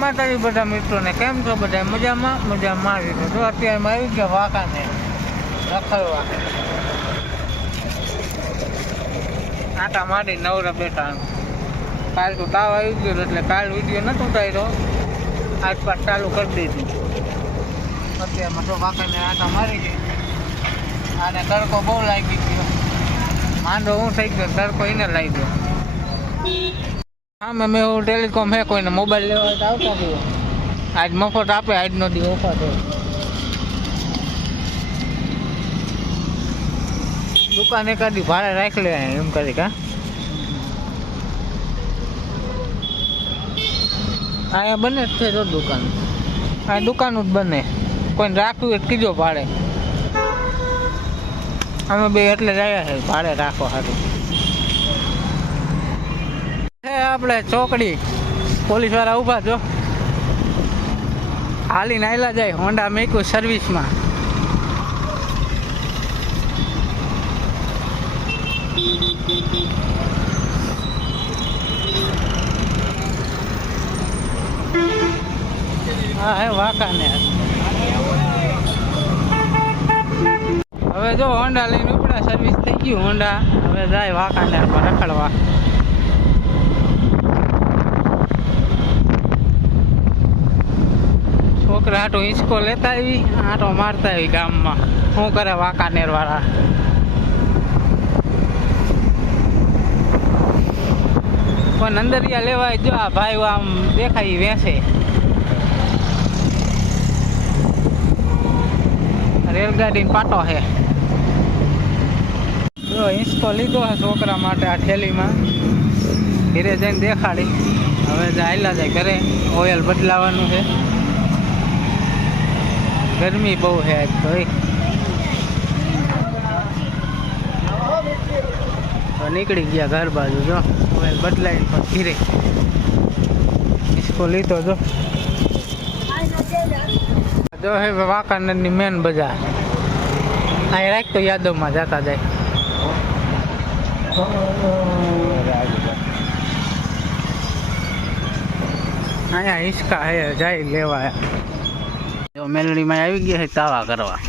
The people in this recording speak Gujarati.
માતાજી બધા મિત્રોને કેમ છો? બધા મજામાં આવી ગયો તો અત્યારમાં આવી ગયા વાંકાને રખડવા. આટા મારી નવરા બેઠા. કાલ તો તાવ આવી ગયો એટલે કાલ વિડીયો નતો ઉતાર્યો, આજ પાસ ચાલુ કરી દીધું. અત્યારમાં તો વાંકાને આટા મારી ગઈ. આને તડકો બહુ લાગી ગયો, માંડો હું થઈ ગયો, તડકો એને લાગી ગયો. હા મેં ટેલિકોમ હે, કોઈને મોબાઈલ લેવા તો આવતા ગયો. આજ મફત આપે, આજનો દી ઓફર છે. દુકાન એકાદી ભાડે રાખી લે એમ કરી કા. અહીંયા બને જ છે જો દુકાન, આ દુકાન જ બને. કોઈને રાખવું હોય કીધો ભાડે. અમે બે એટલે જ આવ્યા છે ભાડે રાખો સારું. આપણે ચોકડી પોલીસ વાળા ઉભા છો, હાલીને આયલા જાય. હોન્ડા મેક્યું સર્વિસમાં. હા હે વાંકાને. હવે જો હોન્ડા લઈને ઉપડા, સર્વિસ થઈ ગયું હોન્ડા. હવે જાય વાંકાને રખડવા. છોકરા આટો હિંચકો લેતા આવી, આટો મારતા આવી ગામમાં. શું કરે વાંકાનેર વાળા? પણ અંદરિયા લેવાય જો આ ભાઈ આમ દેખાય વેચે. રેલગાડીનો પાટો છે. જો હિંચકો લીધો છે છોકરા માટે આ થેલીમાં. ઘરે જઈને દેખાડી. હવે હાલ્યા જાય ઘરે, ઓઇલ બદલાવાનું છે. ગરમી બહુ છે આજ તો. નીકળી ગયા ઘર બાજુ. જો ઓઇલ બદલાઈને પછી ઘીરે હિંચકો લીધો. જો હે વાંકાનેરની મેન બજાર. અહીં રાખ તો યાદવમાં જતા જાય. અહીંયા હિંચકા હે જાય લેવા. જો મેલડીમાં આવી ગયા છે તાવા કરવા.